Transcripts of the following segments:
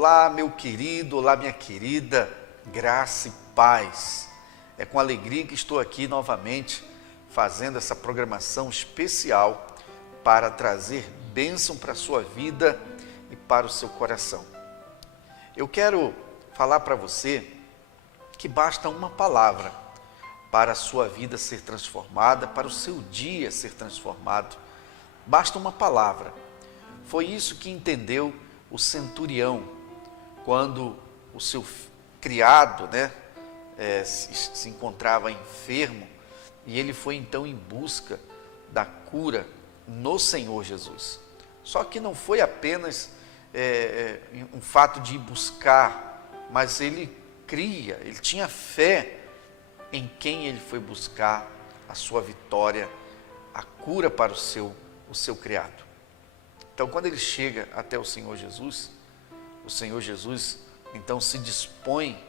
Olá, meu querido, olá, minha querida, graça e paz. É com alegria que estou aqui novamente fazendo essa programação especial para trazer bênção para a sua vida e para o seu coração. Eu quero falar para você que basta uma palavra para a sua vida ser transformada, para o seu dia ser transformado. Basta uma palavra. Foi isso que entendeu o centurião quando o seu criado, se encontrava enfermo, e ele foi então em busca da cura no Senhor Jesus. Só que não foi apenas um fato de ir buscar, mas ele cria, ele tinha fé em quem ele foi buscar a sua vitória, a cura para o seu criado. Então, quando ele chega até o Senhor Jesus então se dispõe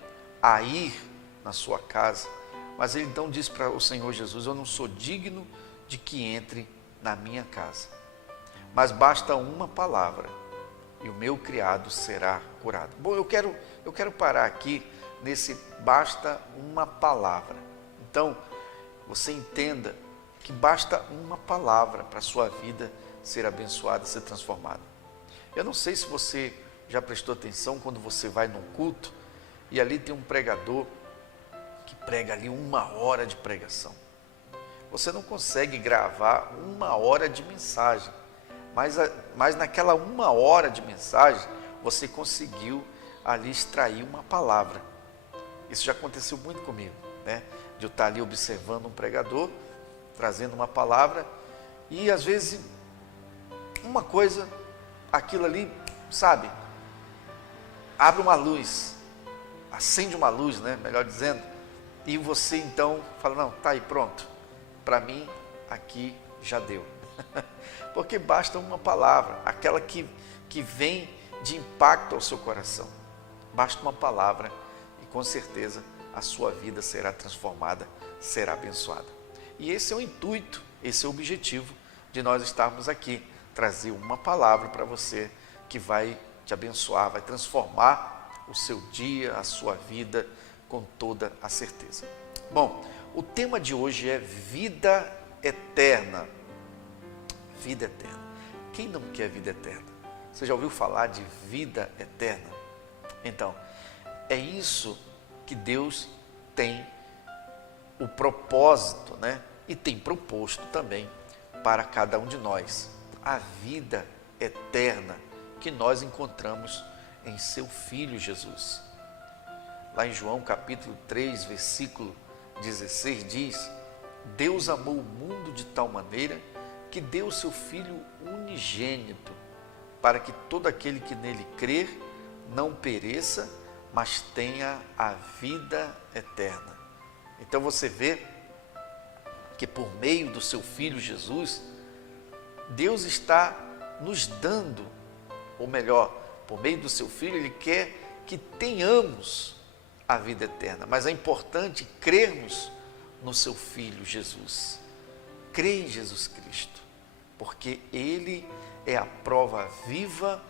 a ir na sua casa, mas ele então diz para o Senhor Jesus: eu não sou digno de que entre na minha casa, mas basta uma palavra e o meu criado será curado. Bom, eu quero parar aqui nesse basta uma palavra. Então, você entenda que basta uma palavra para a sua vida ser abençoada, ser transformada. Eu não sei se você já prestou atenção quando você vai num culto e ali tem um pregador que prega ali 1 hora de pregação. Você não consegue gravar 1 hora de mensagem, mas naquela 1 hora de mensagem você conseguiu ali extrair uma palavra. Isso já aconteceu muito comigo, de eu estar ali observando um pregador, trazendo uma palavra, e às vezes uma coisa, aquilo ali, sabe, abre uma luz, acende uma luz, melhor dizendo, e você então fala: não, tá aí, pronto, para mim aqui já deu. Porque basta uma palavra, aquela que vem de impacto ao seu coração. Basta uma palavra e com certeza a sua vida será transformada, será abençoada. E esse é o intuito, esse é o objetivo de nós estarmos aqui, trazer uma palavra para você que vai te abençoar, vai transformar o seu dia, a sua vida, com toda a certeza. Bom, o tema de hoje é vida eterna. Vida eterna. Quem não quer vida eterna? Você já ouviu falar de vida eterna? Então, é isso que Deus tem o propósito, e tem proposto também para cada um de nós. A vida eterna que nós encontramos em seu Filho Jesus. Lá em João capítulo 3, versículo 16 diz: Deus amou o mundo de tal maneira que deu o seu Filho unigênito, para que todo aquele que nele crer não pereça, mas tenha a vida eterna. Então você vê que por meio do seu Filho Jesus, Deus está nos dando, ou melhor, por meio do seu Filho, Ele quer que tenhamos a vida eterna. Mas é importante crermos no seu Filho Jesus. Crê em Jesus Cristo, porque Ele é a prova viva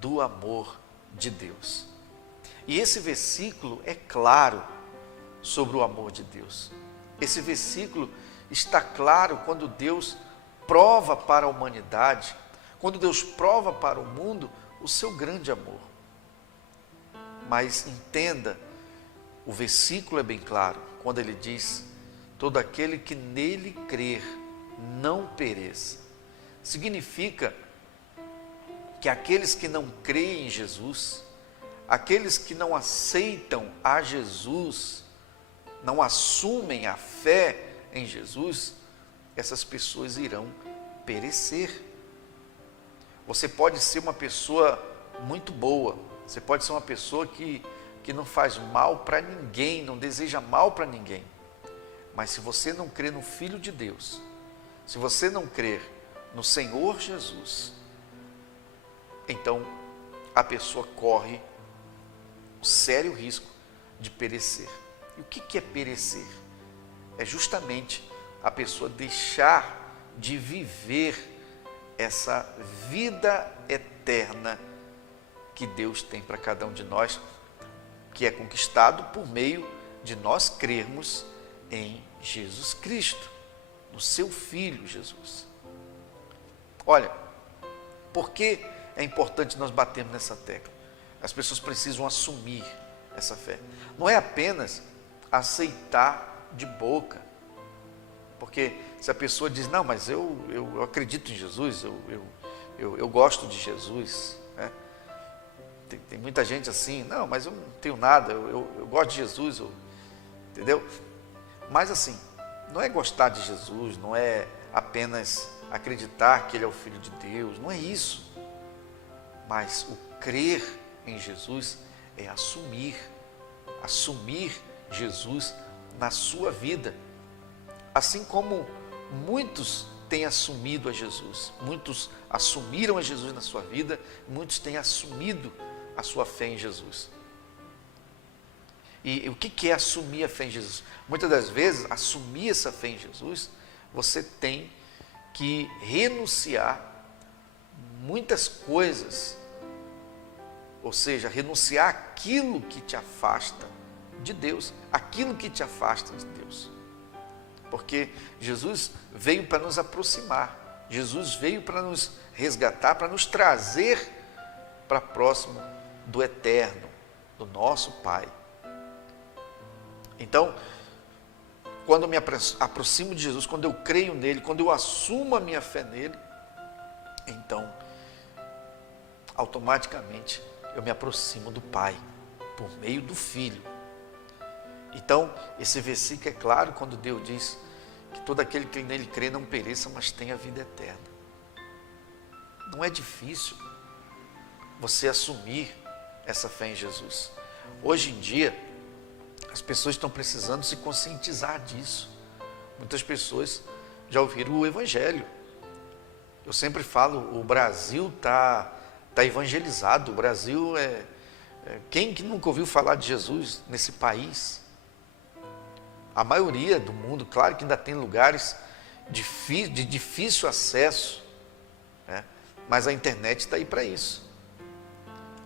do amor de Deus. E esse versículo é claro sobre o amor de Deus. Esse versículo está claro quando Deus prova para a humanidade, quando Deus prova para o mundo o seu grande amor. Mas entenda, o versículo é bem claro, quando ele diz: todo aquele que nele crer não pereça. Significa que aqueles que não creem em Jesus, aqueles que não aceitam a Jesus, não assumem a fé em Jesus, essas pessoas irão perecer. Você pode ser uma pessoa muito boa, você pode ser uma pessoa que não faz mal para ninguém, não deseja mal para ninguém, mas se você não crer no Filho de Deus, se você não crer no Senhor Jesus, então a pessoa corre o sério risco de perecer. E o que é perecer? É justamente a pessoa deixar de viver essa vida eterna que Deus tem para cada um de nós, que é conquistado por meio de nós crermos em Jesus Cristo, no seu Filho Jesus. Olha, por que é importante nós batermos nessa tecla? As pessoas precisam assumir essa fé. Não é apenas aceitar de boca. Porque se a pessoa diz, não, mas eu acredito em Jesus, eu gosto de Jesus, né? Tem muita gente assim, não, mas eu não tenho nada, eu gosto de Jesus, entendeu? Mas assim, não é gostar de Jesus, não é apenas acreditar que Ele é o Filho de Deus, não é isso. Mas o crer em Jesus é assumir Jesus na sua vida. Assim como muitos têm assumido a Jesus, muitos assumiram a Jesus na sua vida, muitos têm assumido a sua fé em Jesus. E o que é assumir a fé em Jesus? Muitas das vezes, assumir essa fé em Jesus, você tem que renunciar muitas coisas, ou seja, renunciar aquilo que te afasta de Deus, aquilo que te afasta de Deus. Porque Jesus veio para nos aproximar, Jesus veio para nos resgatar, para nos trazer para próximo do eterno, do nosso Pai. Então, quando eu me aproximo de Jesus, quando eu creio nele, quando eu assumo a minha fé nele, então, automaticamente, eu me aproximo do Pai, por meio do Filho. Então, esse versículo é claro quando Deus diz que todo aquele que nele crê não pereça, mas tenha a vida eterna. Não é difícil você assumir essa fé em Jesus. Hoje em dia, as pessoas estão precisando se conscientizar disso. Muitas pessoas já ouviram o Evangelho. Eu sempre falo, o Brasil está evangelizado. O Brasil quem que nunca ouviu falar de Jesus nesse país? A maioria do mundo, claro que ainda tem lugares de difícil acesso, né? Mas a internet está aí para isso.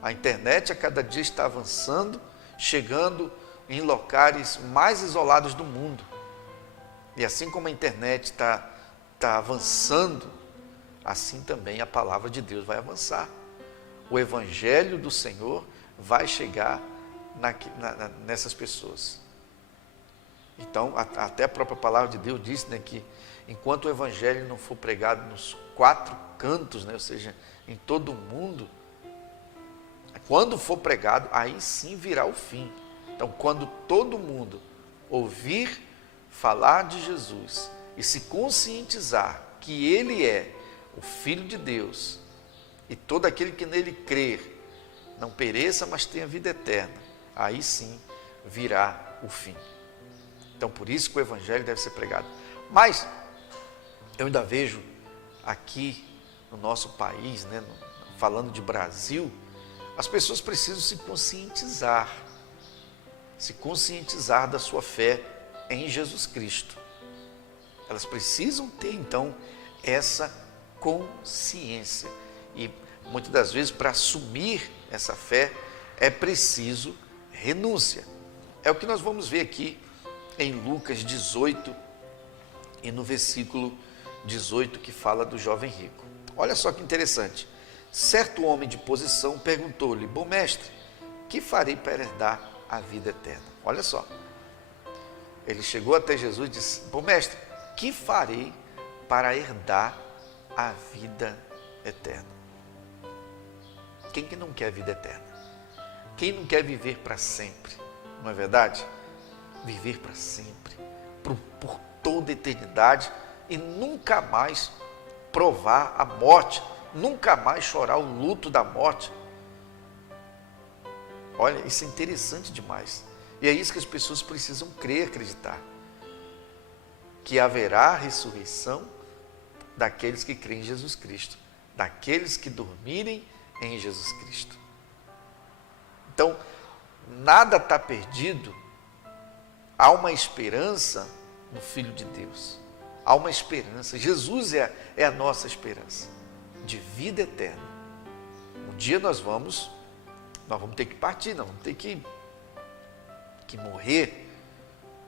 A internet a cada dia está avançando, chegando em locais mais isolados do mundo. E assim como a internet está avançando, assim também a palavra de Deus vai avançar. O Evangelho do Senhor vai chegar nessas pessoas. Então, até a própria palavra de Deus diz, né, que enquanto o Evangelho não for pregado nos 4 cantos, né, ou seja, em todo o mundo, quando for pregado, aí sim virá o fim. Então, quando todo mundo ouvir falar de Jesus e se conscientizar que Ele é o Filho de Deus e todo aquele que nele crer não pereça, mas tenha vida eterna, aí sim virá o fim. Então, por isso que o Evangelho deve ser pregado. Mas, eu ainda vejo aqui no nosso país, né, falando de Brasil, as pessoas precisam se conscientizar da sua fé em Jesus Cristo. Elas precisam ter, então, essa consciência. E, muitas das vezes, para assumir essa fé, é preciso renúncia. É o que nós vamos ver aqui em Lucas 18 e no versículo 18 que fala do jovem rico. Olha só que interessante. Certo homem de posição perguntou-lhe: bom mestre, que farei para herdar a vida eterna? Olha só. Ele chegou até Jesus e disse: bom mestre, que farei para herdar a vida eterna? Quem que não quer a vida eterna? Quem não quer viver para sempre? Não é verdade? Viver para sempre, por toda a eternidade e nunca mais provar a morte, nunca mais chorar o luto da morte. Olha, isso é interessante demais. E é isso que as pessoas precisam crer, acreditar. Que haverá ressurreição daqueles que creem em Jesus Cristo, daqueles que dormirem em Jesus Cristo. Então, nada está perdido. Há uma esperança no Filho de Deus. Há uma esperança. Jesus é a nossa esperança de vida eterna. Um dia nós vamos nós vamos ter que partir, nós vamos ter que morrer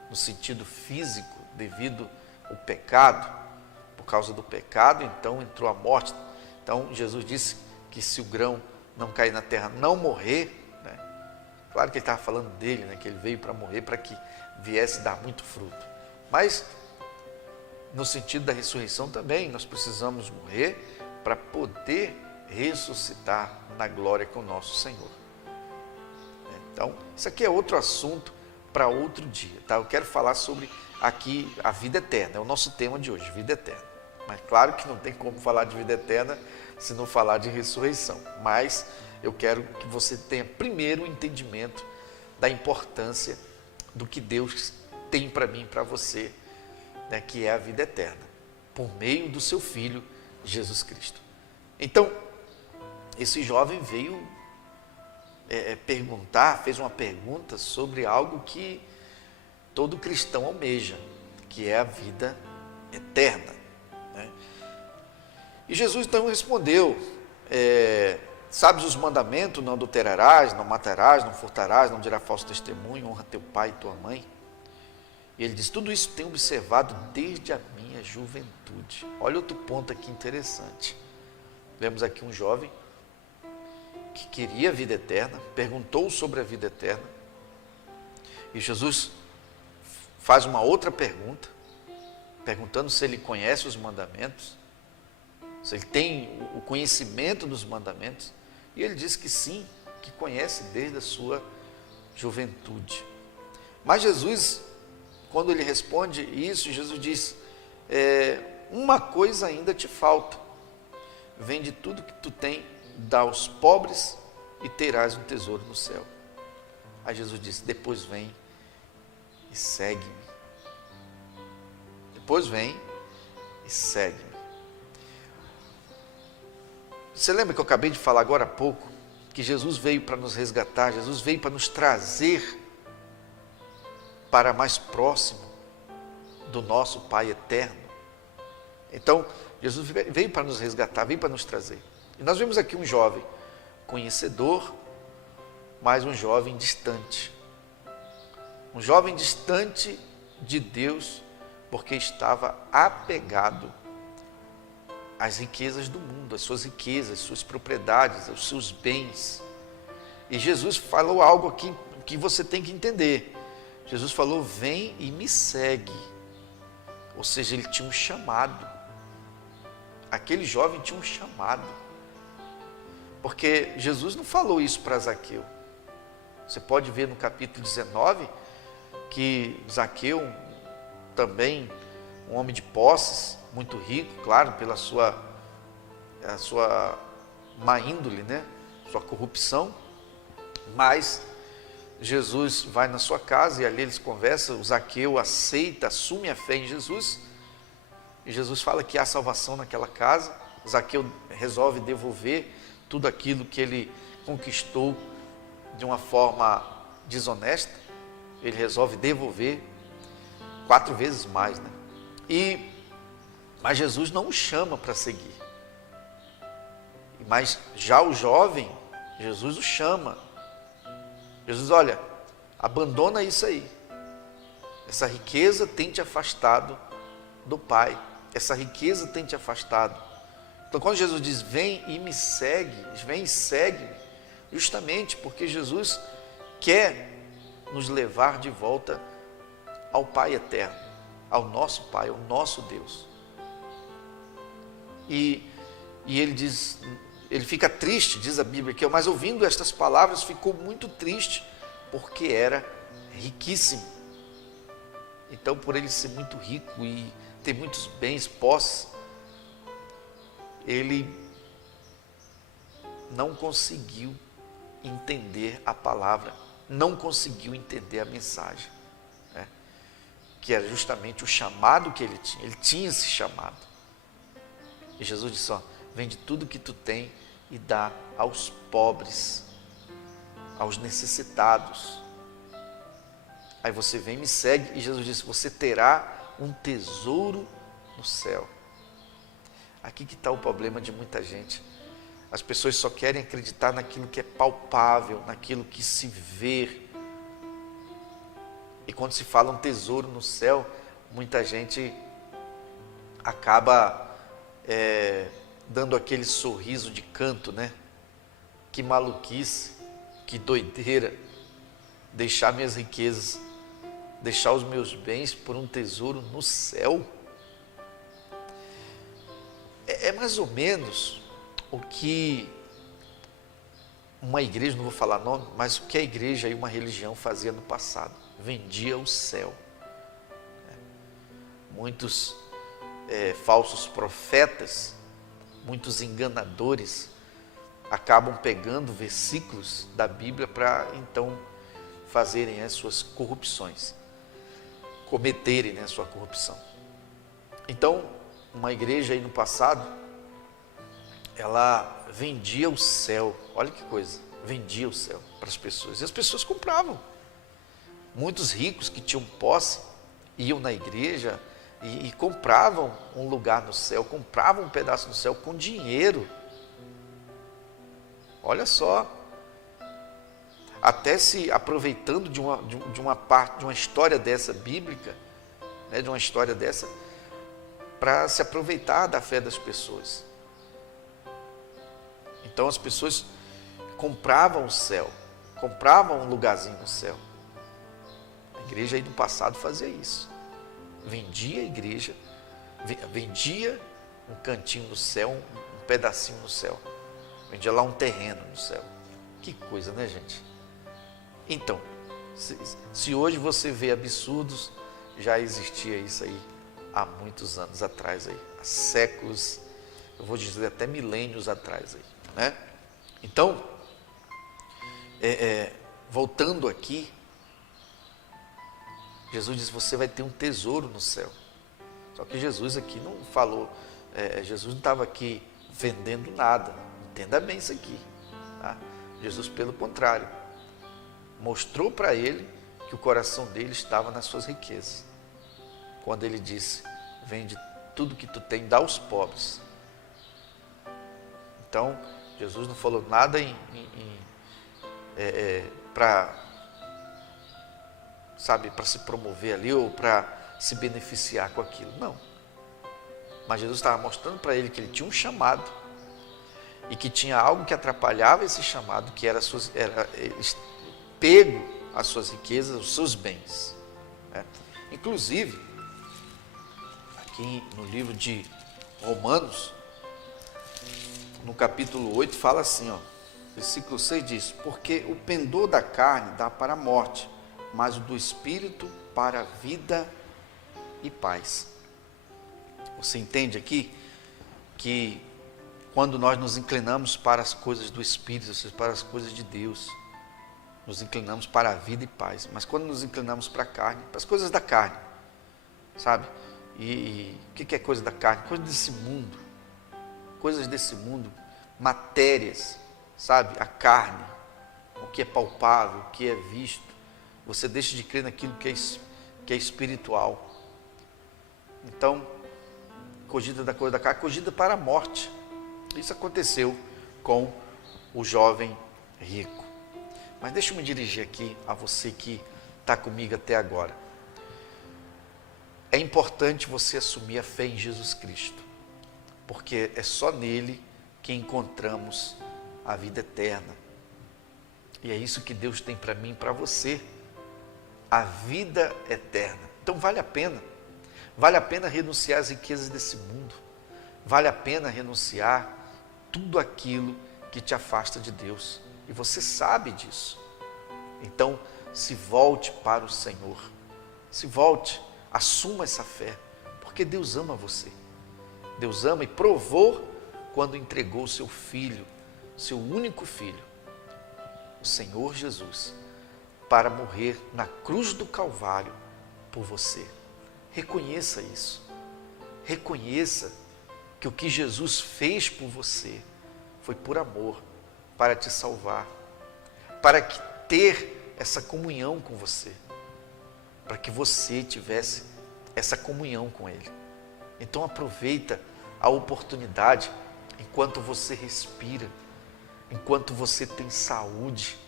no sentido físico devido ao pecado. Por causa do pecado, então entrou a morte. Então Jesus disse que se o grão não cair na terra, não morrer, né? Claro que ele estava falando dele, né? Que ele veio para morrer, para que viesse dar muito fruto. Mas no sentido da ressurreição também, nós precisamos morrer para poder ressuscitar na glória com o nosso Senhor. Então, isso aqui é outro assunto para outro dia, tá? Eu quero falar sobre aqui a vida eterna, é o nosso tema de hoje, vida eterna. Mas claro que não tem como falar de vida eterna se não falar de ressurreição. Mas eu quero que você tenha primeiro o entendimento da importância do que Deus tem para mim e para você, né, que é a vida eterna, por meio do seu Filho, Jesus Cristo. Então, esse jovem veio fez uma pergunta sobre algo que todo cristão almeja, que é a vida eterna. Né? E Jesus então respondeu, sabes os mandamentos, não adulterarás, não matarás, não furtarás, não dirás falso testemunho, honra teu pai e tua mãe. E ele diz, tudo isso tenho observado desde a minha juventude. Olha outro ponto aqui interessante. Vemos aqui um jovem que queria a vida eterna, perguntou sobre a vida eterna, e Jesus faz uma outra pergunta, perguntando se ele conhece os mandamentos, se ele tem o conhecimento dos mandamentos, e ele diz que sim, que conhece desde a sua juventude. Mas Jesus, quando ele responde isso, Jesus diz, uma coisa ainda te falta, vende tudo que tu tem, dá aos pobres e terás um tesouro no céu. Aí Jesus disse, depois vem e segue-me. Depois vem e segue-me. Você lembra que eu acabei de falar agora há pouco, que Jesus veio para nos resgatar, Jesus veio para nos trazer para mais próximo do nosso Pai eterno. Então, Jesus veio para nos resgatar, veio para nos trazer. E nós vemos aqui um jovem conhecedor, mas um jovem distante. Um jovem distante de Deus, porque estava apegado às riquezas do mundo, às suas riquezas, às suas propriedades, aos seus bens. E Jesus falou algo aqui que você tem que entender. Jesus falou, vem e me segue. Ou seja, ele tinha um chamado. Aquele jovem tinha um chamado. Porque Jesus não falou isso para Zaqueu. Você pode ver no capítulo 19 que Zaqueu, também um homem de posses, muito rico, claro, pela sua má índole, né? Sua corrupção, mas Jesus vai na sua casa e ali eles conversam, o Zaqueu aceita, assume a fé em Jesus, e Jesus fala que há salvação naquela casa. Zaqueu resolve devolver tudo aquilo que ele conquistou de uma forma desonesta, ele resolve devolver 4 vezes mais, né? Mas Jesus não o chama para seguir. Mas já o jovem, Jesus o chama. Jesus, olha, abandona isso aí. Essa riqueza tem te afastado do Pai. Essa riqueza tem te afastado. Então, quando Jesus diz, vem e me segue, vem e segue-me, justamente porque Jesus quer nos levar de volta ao Pai eterno, ao nosso Pai, ao nosso Deus. E ele diz, ele fica triste, diz a Bíblia, que mas ouvindo estas palavras ficou muito triste, porque era riquíssimo. Então, por ele ser muito rico e ter muitos bens, posses, ele não conseguiu entender a palavra, não conseguiu entender a mensagem, né? Que era justamente o chamado que ele tinha esse chamado. E Jesus disse, vende tudo que tu tem e dá aos pobres, aos necessitados. Aí você vem e me segue, e Jesus disse, você terá um tesouro no céu. Aqui que está o problema de muita gente. As pessoas só querem acreditar naquilo que é palpável, naquilo que se vê. E quando se fala um tesouro no céu, muita gente acaba dando aquele sorriso de canto, né? Que maluquice, que doideira, deixar minhas riquezas, deixar os meus bens por um tesouro no céu. É mais ou menos o que uma igreja, não vou falar nome, mas o que a igreja e uma religião fazia no passado, vendia o céu. Muitos falsos profetas, muitos enganadores, acabam pegando versículos da Bíblia para então fazerem as suas corrupções, cometerem a sua corrupção. Então, uma igreja aí no passado, ela vendia o céu, olha que coisa, vendia o céu para as pessoas, e as pessoas compravam. Muitos ricos que tinham posse, iam na igreja e compravam um lugar no céu, compravam um pedaço no céu com dinheiro. Olha só, até se aproveitando de uma parte, de uma história dessa bíblica, né, de uma história dessa, para se aproveitar da fé das pessoas. Então as pessoas compravam o céu, compravam um lugarzinho no céu. A igreja aí do passado fazia isso. Vendia a igreja, vendia um cantinho no céu, um pedacinho no céu. Vendia lá um terreno no céu. Que coisa, né, gente? Então, se hoje você vê absurdos, já existia isso aí há muitos anos atrás aí, há séculos, eu vou dizer até milênios atrás aí, né? Então, voltando aqui, Jesus diz: você vai ter um tesouro no céu. Só que Jesus aqui não falou, Jesus não estava aqui vendendo nada, entenda bem isso aqui, tá? Jesus, pelo contrário, mostrou para ele que o coração dele estava nas suas riquezas, quando ele disse: vende tudo que tu tem, dá aos pobres. Então, Jesus não falou nada para se promover ali ou para se beneficiar com aquilo, não. Mas Jesus estava mostrando para ele que ele tinha um chamado e que tinha algo que atrapalhava esse chamado, que era pego às suas riquezas, os seus bens, né? Inclusive, aqui no livro de Romanos, no capítulo 8, fala assim, ó, versículo 6 diz: porque o pendor da carne dá para a morte, mas o do Espírito para a vida e paz. Você entende aqui que quando nós nos inclinamos para as coisas do Espírito, ou seja, para as coisas de Deus, nos inclinamos para a vida e paz. Mas quando nos inclinamos para a carne, para as coisas da carne, sabe? E o que é coisa da carne? Coisa desse mundo, coisas desse mundo, matérias, sabe? A carne, o que é palpável, o que é visto. Você deixa de crer naquilo que é espiritual. Então, cogita da coisa da carne, cogita para a morte. Isso aconteceu com o jovem rico. Mas deixa eu me dirigir aqui a você que está comigo até agora. É importante você assumir a fé em Jesus Cristo, porque é só nele que encontramos a vida eterna. E é isso que Deus tem para mim e para você, a vida eterna. Então vale a pena renunciar às riquezas desse mundo, vale a pena renunciar tudo aquilo que te afasta de Deus, e você sabe disso. Então se volte para o Senhor, se volte, assuma essa fé, porque Deus ama você. Deus ama e provou quando entregou o seu filho, seu único filho, o Senhor Jesus, para morrer na cruz do Calvário por você. Reconheça isso. Reconheça que o que Jesus fez por você foi por amor, para te salvar, para ter essa comunhão com você, para que você tivesse essa comunhão com Ele. Então aproveita a oportunidade enquanto você respira, enquanto você tem saúde,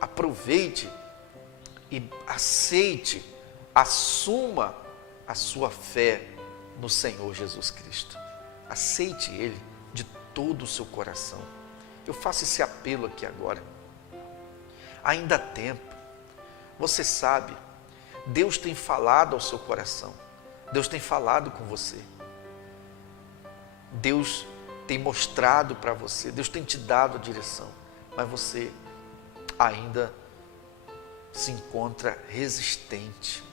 aproveite e aceite, assuma a sua fé no Senhor Jesus Cristo. Aceite Ele de todo o seu coração. Eu faço esse apelo aqui agora. Ainda há tempo. Você sabe, Deus tem falado ao seu coração. Deus tem falado com você. Deus tem mostrado para você. Deus tem te dado a direção. Mas você ainda se encontra resistente.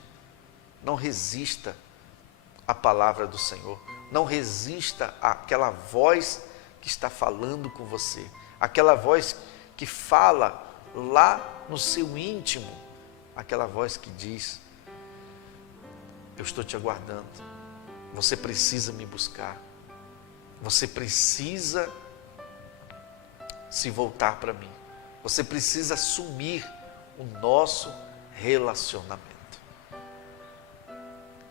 Não resista à palavra do Senhor. Não resista àquela voz que está falando com você. Aquela voz que fala lá no seu íntimo. Aquela voz que diz: eu estou te aguardando. Você precisa me buscar. Você precisa se voltar para mim. Você precisa assumir o nosso relacionamento.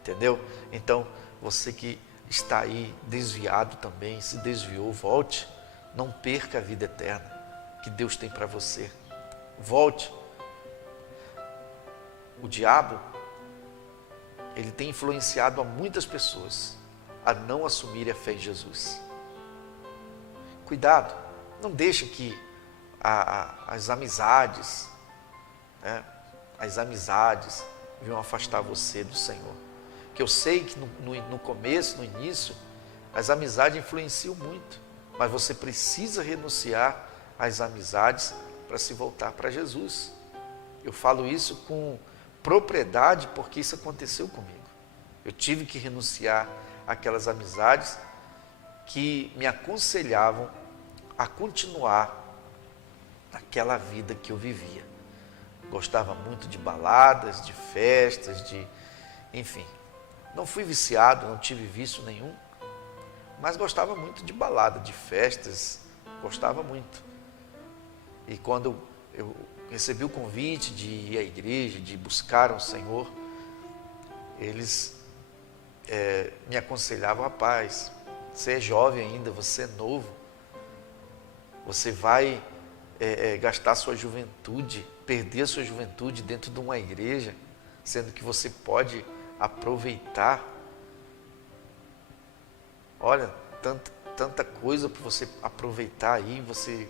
Entendeu? Então, você que está aí desviado também, se desviou, volte. Não perca a vida eterna que Deus tem para você. Volte. O diabo, ele tem influenciado a muitas pessoas a não assumirem a fé em Jesus. Cuidado, não deixe que as amizades, né, venham afastar você do Senhor. Que eu sei que no começo, no início, as amizades influenciam muito, mas você precisa renunciar às amizades para se voltar para Jesus. Eu falo isso com propriedade porque isso aconteceu comigo. Eu tive que renunciar àquelas amizades que me aconselhavam a continuar naquela vida que eu vivia. Gostava muito de baladas, de festas, enfim. Não fui viciado, não tive vício nenhum, mas gostava muito de balada, de festas, gostava muito. E quando eu recebi o convite de ir à igreja, de buscar o Senhor, eles me aconselhavam: rapaz, você é jovem ainda, você é novo, você vai gastar sua juventude, perder a sua juventude dentro de uma igreja, sendo que você pode aproveitar. Olha, tanta coisa para você aproveitar aí, você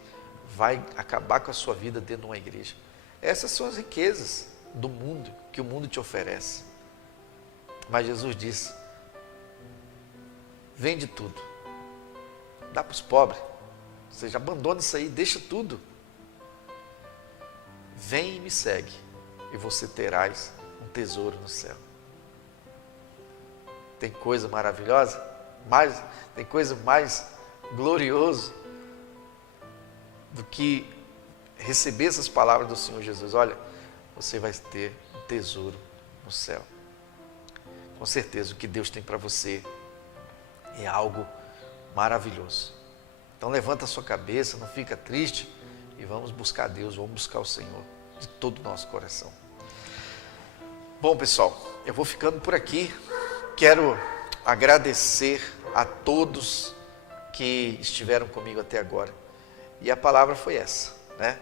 vai acabar com a sua vida dentro de uma igreja. Essas são as riquezas do mundo, que o mundo te oferece. Mas Jesus disse: vende tudo, dá para os pobres, ou seja, abandona isso aí, deixa tudo. Vem e me segue, e você terás um tesouro no céu. Tem coisa maravilhosa? Tem coisa mais gloriosa do que receber essas palavras do Senhor Jesus. Olha, você vai ter um tesouro no céu. Com certeza o que Deus tem para você é algo maravilhoso. Então levanta a sua cabeça, não fica triste e vamos buscar Deus, vamos buscar o Senhor de todo o nosso coração. Bom, pessoal, eu vou ficando por aqui. Quero agradecer a todos que estiveram comigo até agora. E a palavra foi essa, né?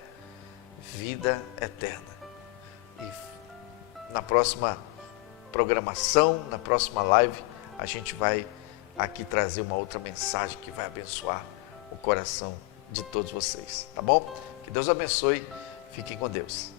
Vida eterna. E na próxima programação, na próxima live, a gente vai aqui trazer uma outra mensagem que vai abençoar o coração de todos vocês, tá bom? Que Deus abençoe, fiquem com Deus.